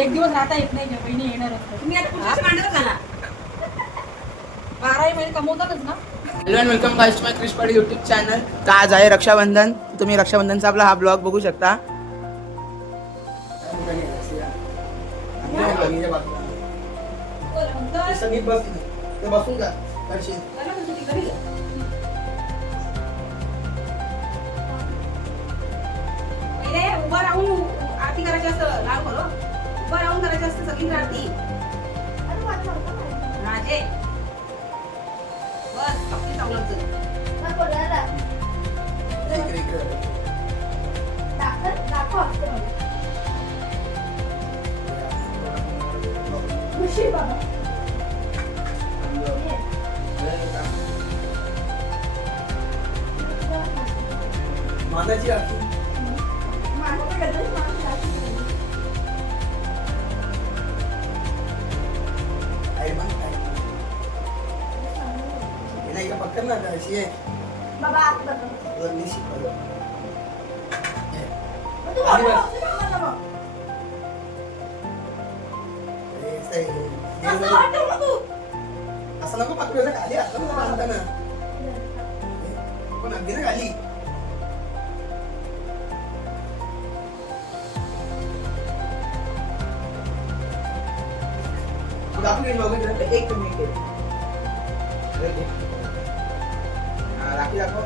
एक दिवस राहता येत नाही बहिणी येणार असतात. तुम्ही आता पुढच्या मांडव झाला 12 महिने कमवतातच ना. Hello and welcome guys to my Krish Pati YouTube channel. तर आज आहे रक्षाबंधन. तुम्ही रक्षाबंधनचा आपला हा ब्लॉग बघू शकता. संगीत बस ते बसून का करशील पहिले उभं राहून आरती करायची असतं. लाल करो उभं राहून करायची असते सगळी आरती. राजे बस फक्त चावलं मानाची आरती नाही का पक्कन ना अशी आहे बाबा आत बघ. असं नको पकडू खाली असं बांधताना पण अगदी ना खाली एक मिनिट राखी दाखव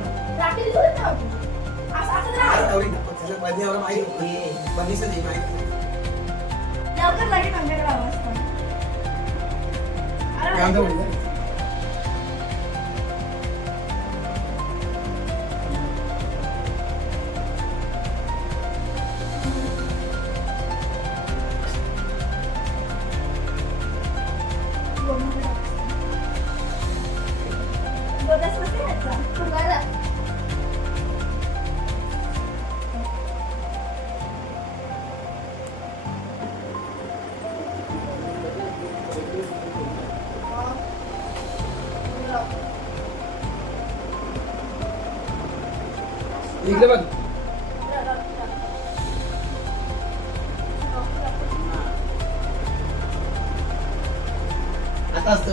इकडे बघ आता असतं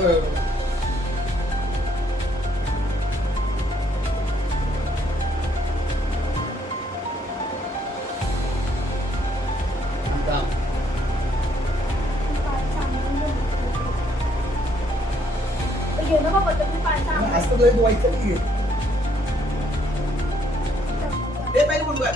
असतं तुला धुवायचं नाही ते पहिले बोलू काय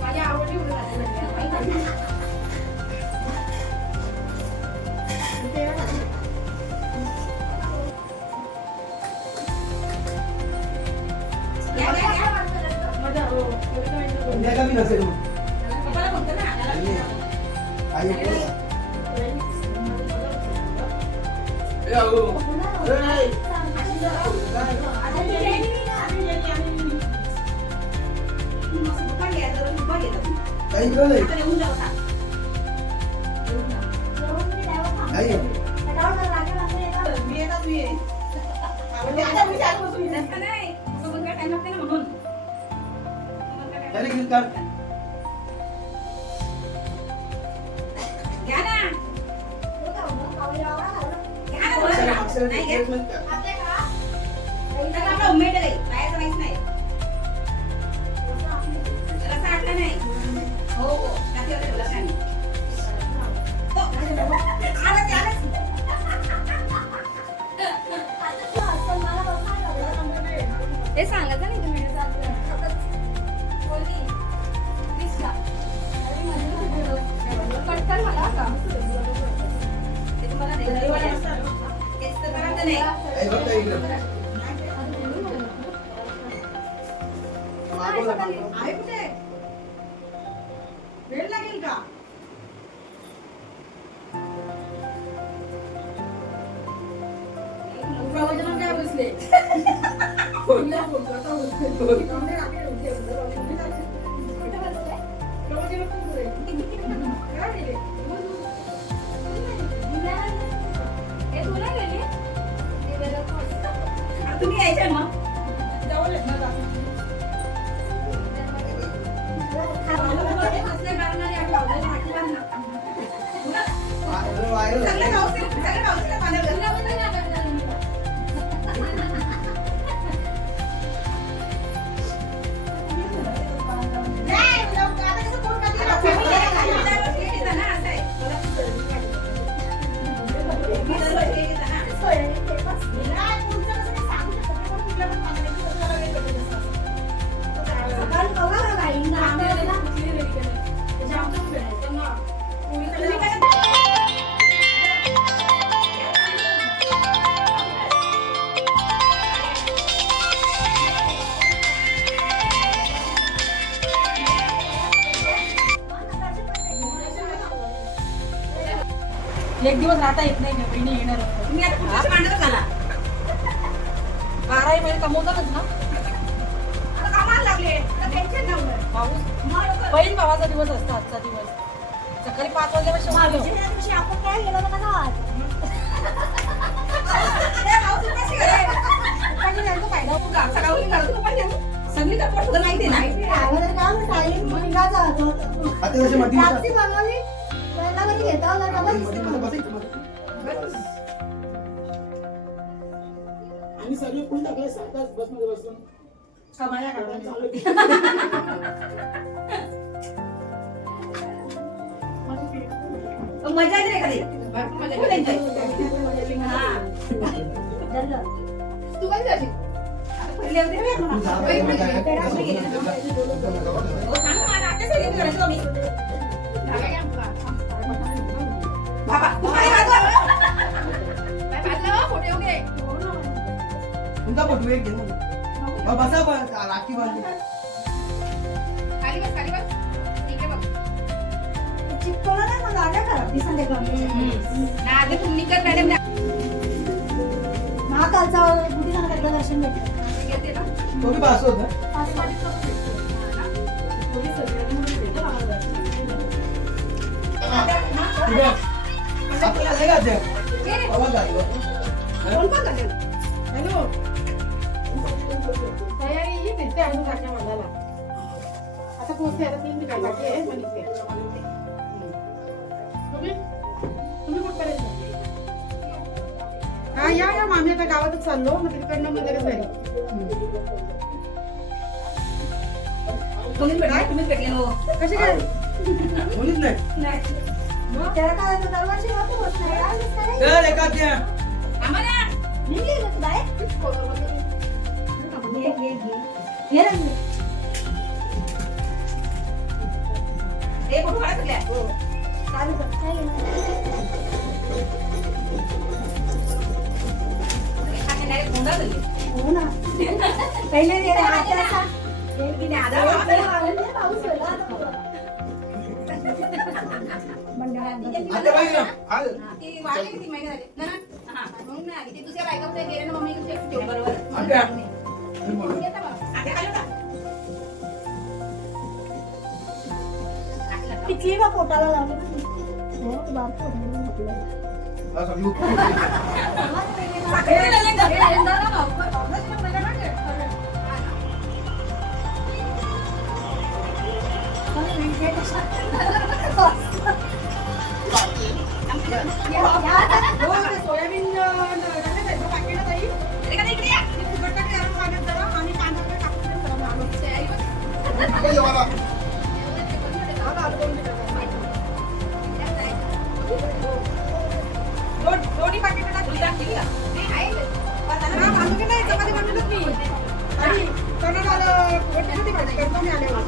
माझ्या आवडली ते सांगायचं नाही तुम्ही पटकन मला का ते तुम्हाला आहे कुठे वेळ लागेल का? तुम्ही यायचं मग जवळ येत ना एक दिवस राहता येत नाही का बहिणी येणार होतं. तुम्ही आता पुढच्या मांडत झाला 12 महिने कमवतातच ना आता कामाला लागले आता टेन्शन नव्हतं भाऊ. बहीण भावाचा दिवस असतो आजचा दिवस. सकाळी 5 वाजल्यापासून आपण काय गेलो ना गावात सगळी तर पोट माहिती नाही रात्री बनवली घेता आणि सगळे कोण टाकले 7 तास बसमध्ये बसून कमाया करतात चालू मजा येते रे कधी भरपूर मजा येते हा तू काय जायची पहिले होते रे हो सांग मला आता सगळे करायचो आम्ही बाबा तुम्हाला काय बाजला फोटो वगैरे तुमचा फोटो एक घे ना बसा पण राखी बांधली खाली बस ठीक आहे बघ चिपकवलं नाही मग आल्या खराब दिसते ना आधी तुम्ही कर मॅडम महाकालचा कुठे जाणार दर्शन भेटलं घेते ना तो भी पास होता आपल्याला नाही का ते बाबा गायलो कोण कोण करते हॅलो तयारी ही तिथे अजून टाकण्या मांडायला आता पोहोचते आता 3 मिनिटं बाकी आहे मग निघते. तुम्ही कुठपर्यंत हा या मामी आता गावातच चाललो मग तिकडनं मग लगेच जाईल. तुम्हीच भेटले हो कशी काय कोणीच नाही त्याला काय दरवर्षी होतं होत नाही आज काय तर एका त्या आम्हाला निघली ना तू बाहेर घे रंग हे फोटो काढा सगळ्या चालू कर काय हो ना पहिले रे आता असा एक दिन आधार पाऊस होला मंडळात आता बाई ना हाल ती वाढली किती महिने झाले ना हा म्हणून नाही आली ती दुसऱ्या बायकाकडे गेले ना मम्मी बरोबर आता येतं बघ. आता खाली उठा. टिकली बा पोटाला लावली हो तू बाप पोटाला सगळी साखरेला नाही का? हे यंदा ना पावसाच्या महिन्यात ना ते. सोयाबीन पाकिट ताई इकडे का नाही, इकडे या. फुकट टाकली आणि पाण्यात जरा आणि कांदा वगैरे टाकून जरा घालून. तयारी बघ. आता जेवायला दोन्ही पाकिट टाकली टाकली का? नाही, आहे. हा, बांधू की नाही चपाती बनवलीच मी आणि कर्नाटकाला भेटली होती भाजी करतो मी आल्यावर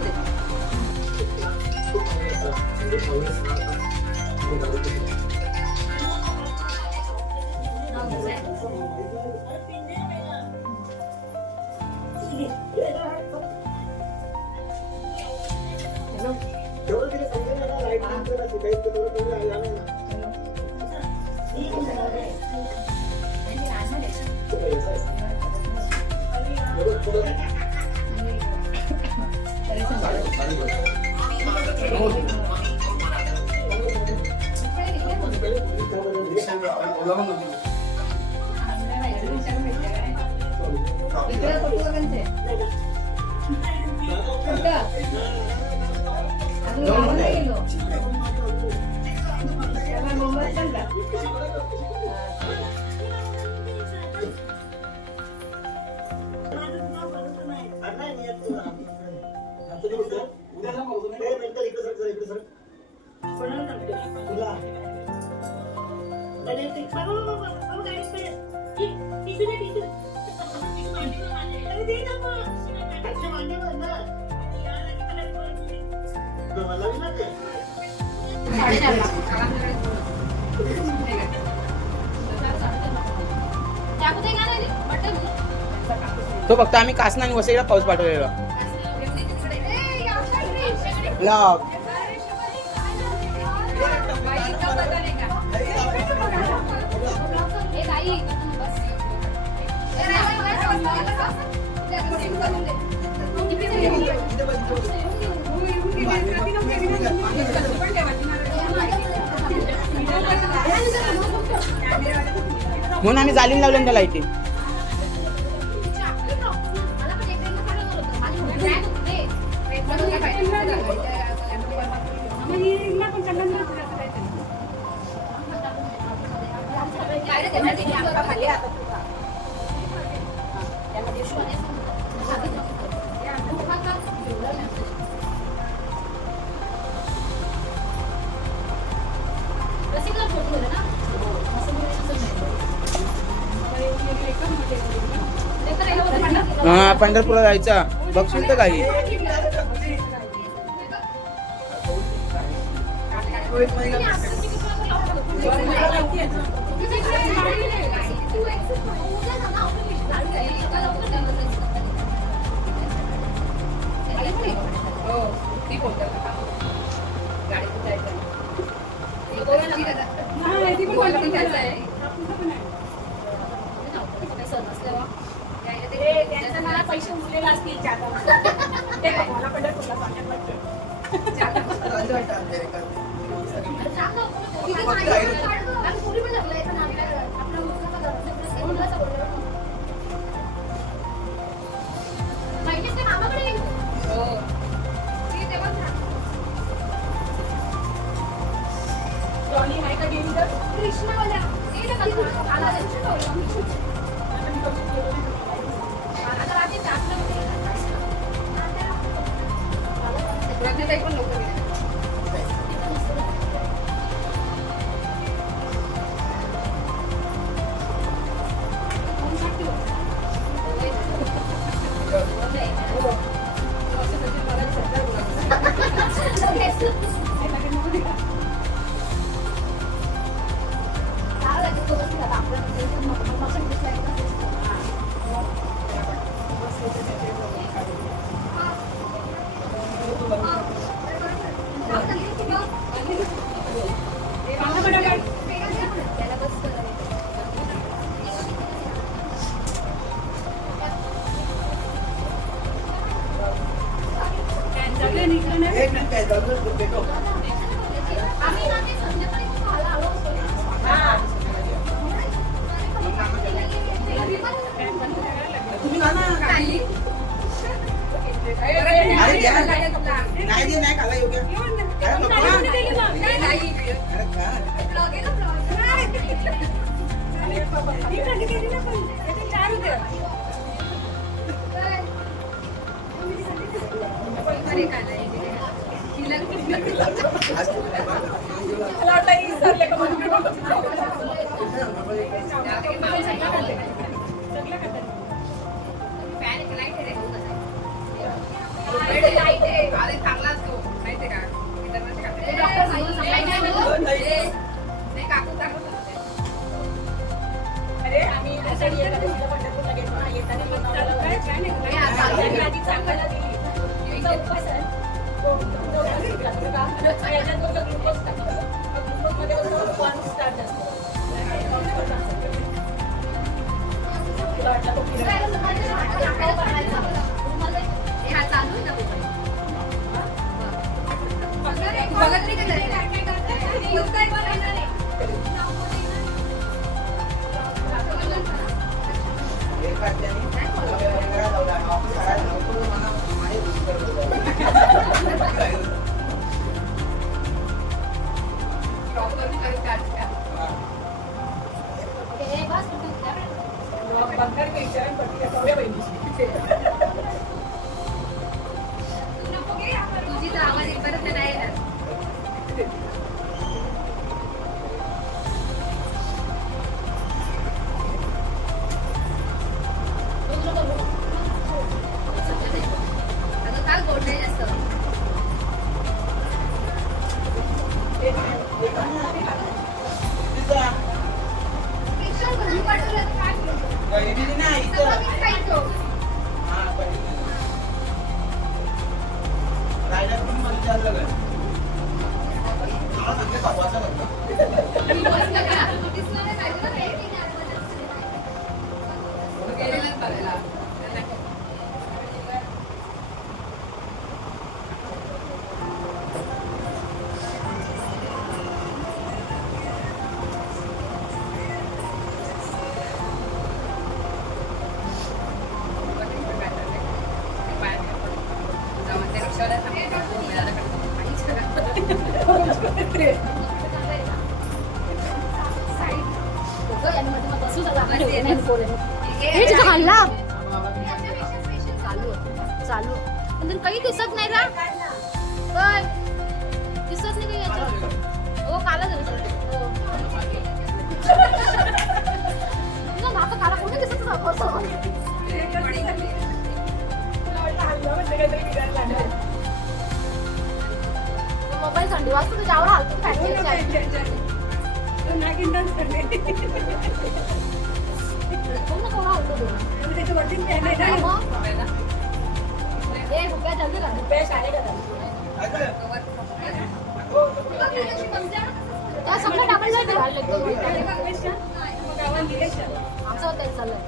तो फक्त आम्ही कासना आणि वसईला पाऊस पाठवलेला ब्लॉग. म्हणून आम्ही जालीन लावलं त्या लाईटी. हा पंढरपूरला जायचा बघशील तर काही. पैसे उरलेले असतील नाही खाला योग्य दिली नाही इथं. हा, पहिली. राहिल्यात पण मला विचारलं काय? मला म्हटलं सव्वाचा म्हटलं. चालू पण काही दिसत नाही ना काय दिसत नाही काही याच्यात हो काला आता काला कोणी दिसत मोबाईल थंडी वाजतो तुझ्या आवड हालतो सगळं टाकलं आमचं तेच चाललंय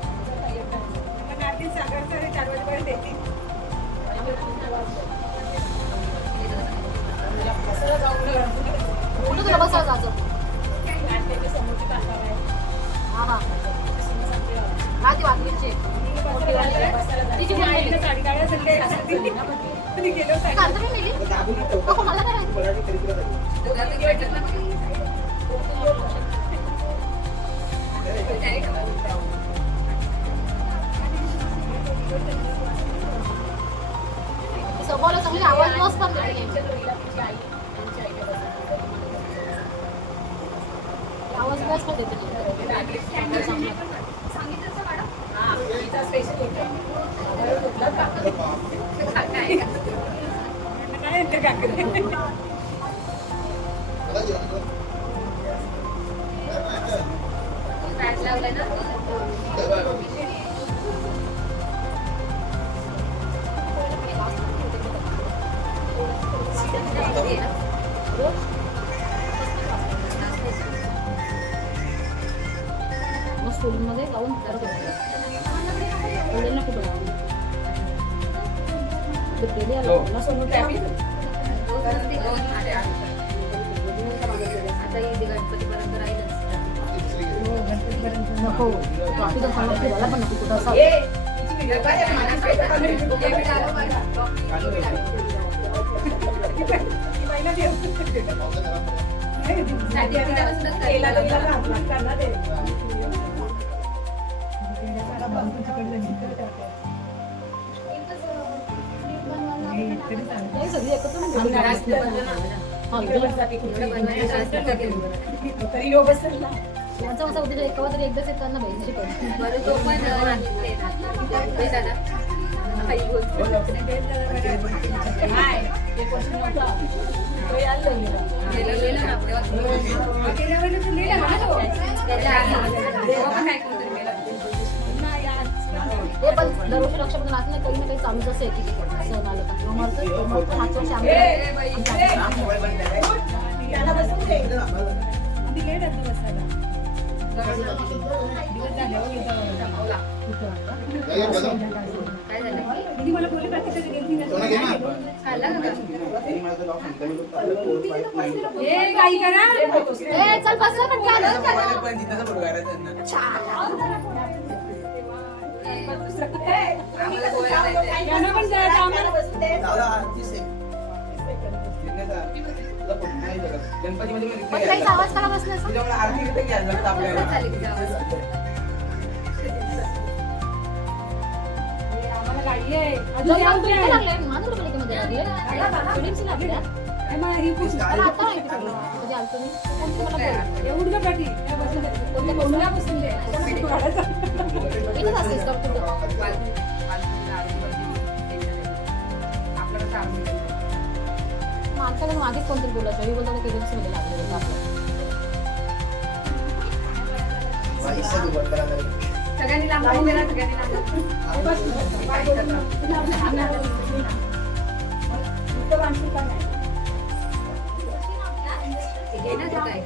कुठं तुला बसायला जायचं हा हा ती वाटलीची तिची मला समोर चांगली आवाज नसतात आवाज बस का देते स्कूलमध्ये जाऊन करत होते नको फिरायला पण नको कुठं असं एकदाच येताना बहिणीची पण दरवर्षी रक्षाबंधन असं काही ना काही चालूच असेल की सण आलं का चल बस गणपती आवाज करा बसला माणसाला मागेच कोणतरी बोलायचं मी बोलताना केलेच मध्ये लागले सगळ्यांनी लांब लावून गेला, सगळ्यांनी लांब लावून. हे बस, बाय बोलून ना. तुला आपलं सांगणार आहे. इथं बांधशील का नाही? घे ना ते काय.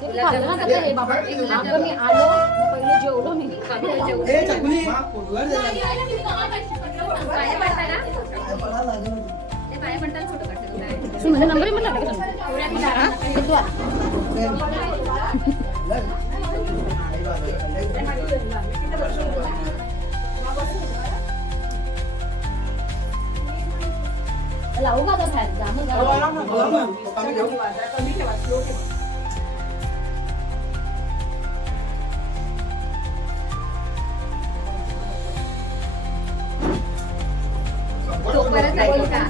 ते खाल्लं ना आता हे बाबा. अगं मी आलो पहिले जेवलो मी खाली जेवू. ए, चकुली. पाया पडताय ना? ते पाया पडताना फोटो काढते तुला. माझा नंबर मला टाका. लावू का आता फॅन जाम हो, आराम ना, आराम ना. पप्पांनी घेऊ. कमी ठेवा, slow ठेवा. तो परत आहे का?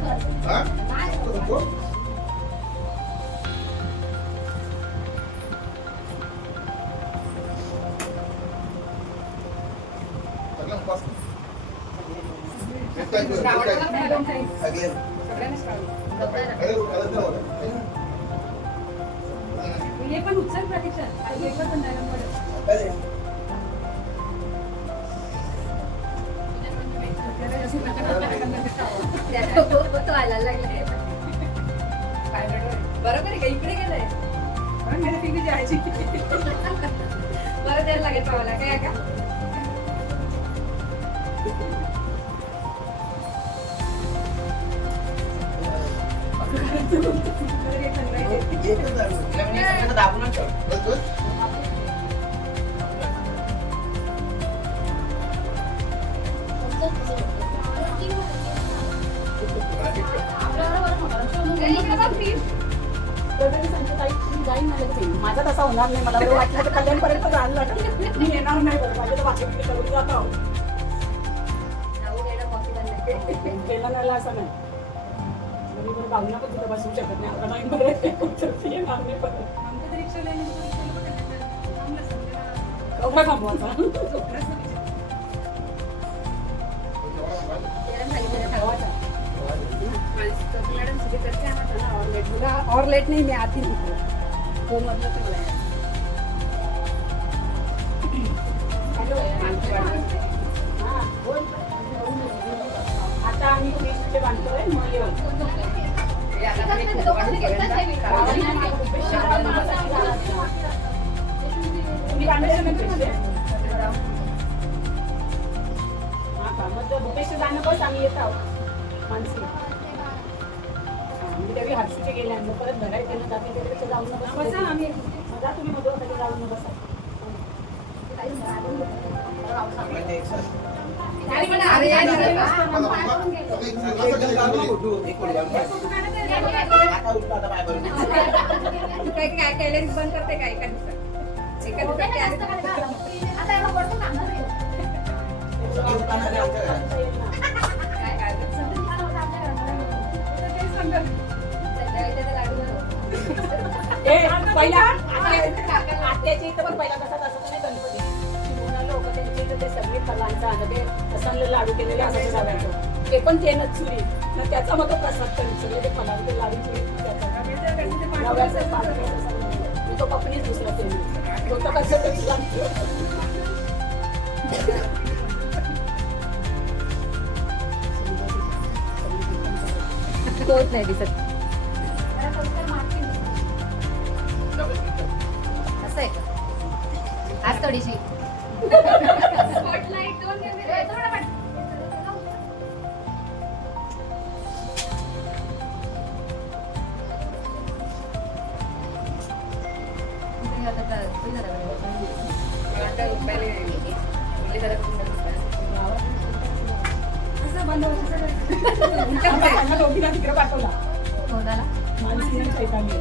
हे पण उचल प्रतीक्षा. हे पण नाही पडत. तो आला लागलाय. बरोबर आहे का? इकडे गेलाय. पण मेरे टीव्ही जायची. परत यायला लागेल पावाला काय का? दाबूनच ठेव. माझा तसा होणार नाही. मला वाटलं तर कल्याणपर्यंत जायला लागेल. मी येणार नाही बरं. माझ्या बाकी करून जात आहोत. केलं नाही असं नाही. मी पण बाजूला पण तिथं बसू शकत नाही. आता नाही बरं येणार नाही परत. कवडा थांबवायचा. और लेट नहीं, मैं आती नहीं. वो मतलब तो बोला आता आम्ही फिशचे बांधतोय. मग येऊ. तुम्ही बांधायचं नाही फिशचे? हा का? मग भूपेशचं जाणं बस आम्ही येत आहोत मानसी. मी त्यावेळी हर्षीचे गेले आणि परत भरायचे ना जाते त्याच्यापेक्षा जाऊन बसा. आम्ही जा तुम्ही मग कधी जाऊन बसा. काय कॅलरीज बंद करते का एका दिवसात? एका पहिला आत्याच्या इथं पण पहिला कसा असं नाही गणपती शिवून लोक त्यांच्या इथं ते सगळे फलांचं आणलं ते असं लाडू केलेले असायचे सगळ्यांचं. ते पण तेनच चुरी मग त्याचा मग प्रसाद करून सगळे ते फलांचे लाडू चुरी तो पपनीच दुसरा ते तो तर कसं तरी होत नाही दिसत. असं आहे का? आज थोडीशी स्पॉटलाइट दोन दोघीला तिकडे पाठवला. कोणाला? मानसीने चैताली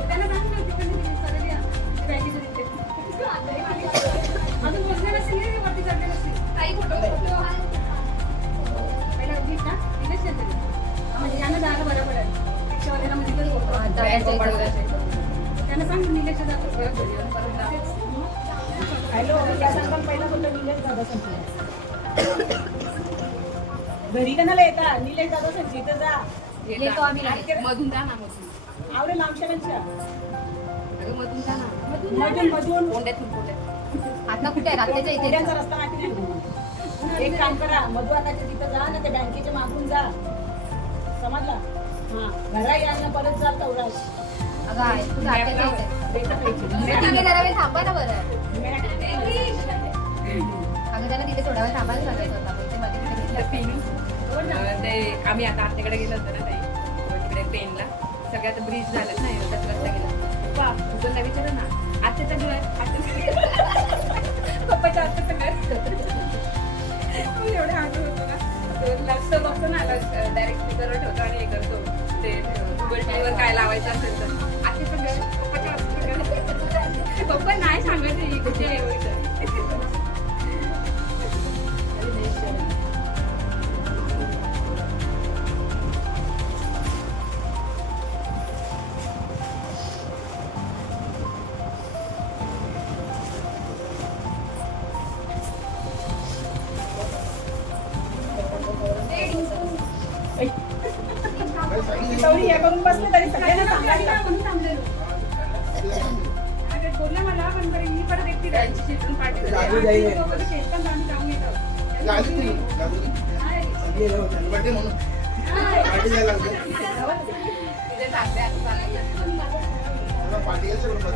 काही फोटो म्हणजे यांना जायला बरोबर आहे. रिक्षावाल्याला म्हणजे त्यांना सांग निलेश जातो. हॅलो त्या सांगा पहिला बोलतो निलेश दादा संपला घरी कणाला येतात. निलेश दादा संची तर जा. येतो आम्ही लगेच. मधून जा ना मधून. आवडे लांबशालांच्या अगं मधून जा ना. मधून कोंड्यातून कोंड्यात आता कुठे आहे आत्याच्या इथे पुढ्यांचा रस्ता माहिती नाही तुम्हाला. एक काम करा, मधुआताच्या तिथं जा ना, त्या बँकेच्या मागून जा, समजला? हा, घरा या ना परत जा तेवढा. अगं आहे तुझ्या आत्याच्या इथे तिथे जरा वेळ थांबा ना बरं अगं त्याला तिथे थोडा वेळ थांबायला सांगायचं होता मग इथे मध्ये कुठे घेतलं ते आम्ही आता आत्याकडे गेलो होतो ना ताई तिकडे ट्रेनला सगळ्यात ब्रिज झालं ना त्याचा रस्ता गेला पप्पा गुगलला विचारा ना आत्याचं घर पप्पाच्या आत्याचं घर एवढे आठवत होतो ना लक्ष बघतो ना डायरेक्ट स्पीकरवर ठेवतो आणि हे करतो ते गुगल टीव्हीवर काय लावायचं असेल तर आत्याचं घर पप्पाच्या आत्याचं घर पप्पा नाही सांगायचं कुठे आहे तेवढी हे करून बसले तरी सगळ्यांना सांगायला बोलल्या मला पण बरं मी परत एकटी राहायची शेतून पाठी जागी जाईल. शेतात आम्ही जाऊन येतो बर्थडे म्हणून पार्टी द्यायला लागते. तिथे सासरे आता चालले पार्टी घ्यायची बरोबर.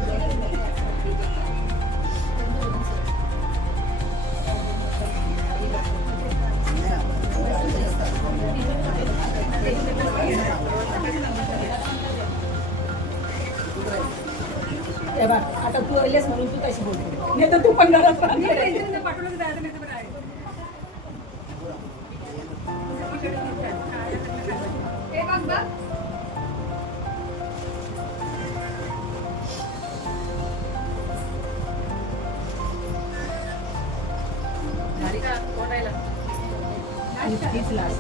हे बघ, आता तू आलीस म्हणून तू कशी बोलते, नाही तर तू पण घरात राहते. पाठवलं जायचं नाही तर बरं आहे हे बघ बघ झाली का कोण राहिला तीच लास्ट.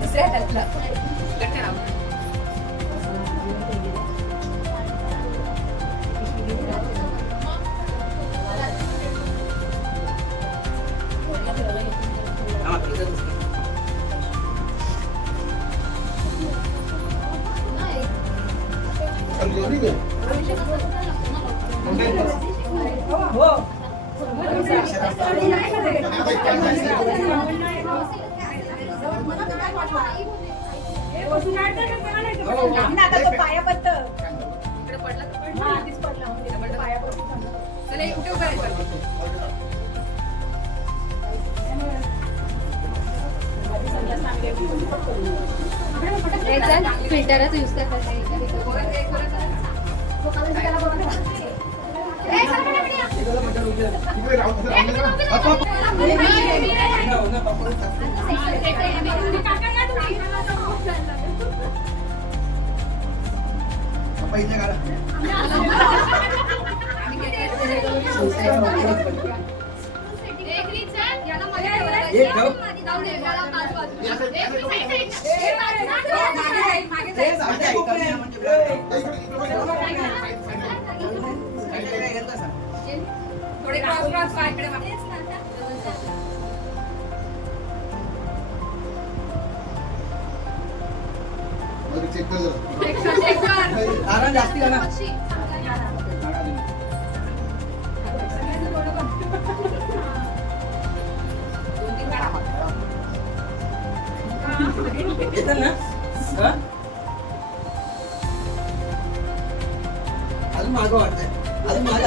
दुसऱ्या हातातला गट्टे राहू हो. आता तो पायापत्त इकडे पडला तर पडला हा, आधीच पडला म्हणजे पायापत्त थांबला. चला कुठे उभारायचं आधी संध्या सांगले की तुम्ही पण करून घ्या. फिल्टरच यूज करतात तिकडे राहू पहिले काढा. एक ठेव. थोडे क्रॉस क्रॉस इकडे बघ. चेक कर जरा. चेक कर. नारळ जास्ती घाला. येतं ना? हा? अजून मागं वाटतंय. अजून मागं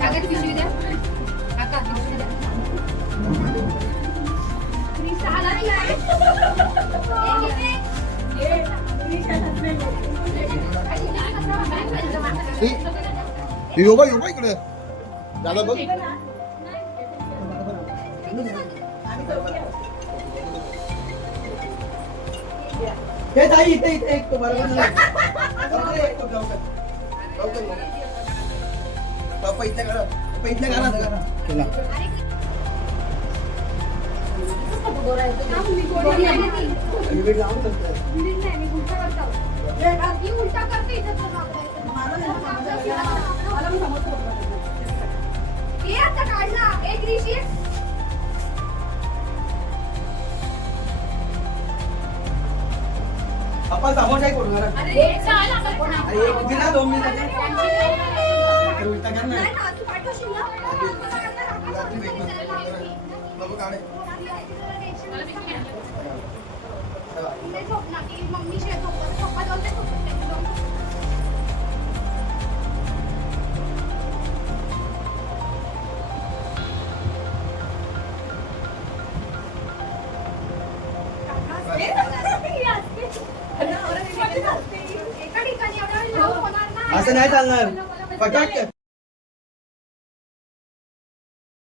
काका पिशवी द्या काका पिशवी द्या योगा योगा इकडे दादा बघ. हे ताई इथे इथे एक बरोबर नाही. बरोबर आहे, एक लवकर. लवकर, लवकर. केला. आपण समोसा करू जरा. अरे एक दिला 2 मिनिटात उलटा कर ना. असं नाही चालणार. पटाक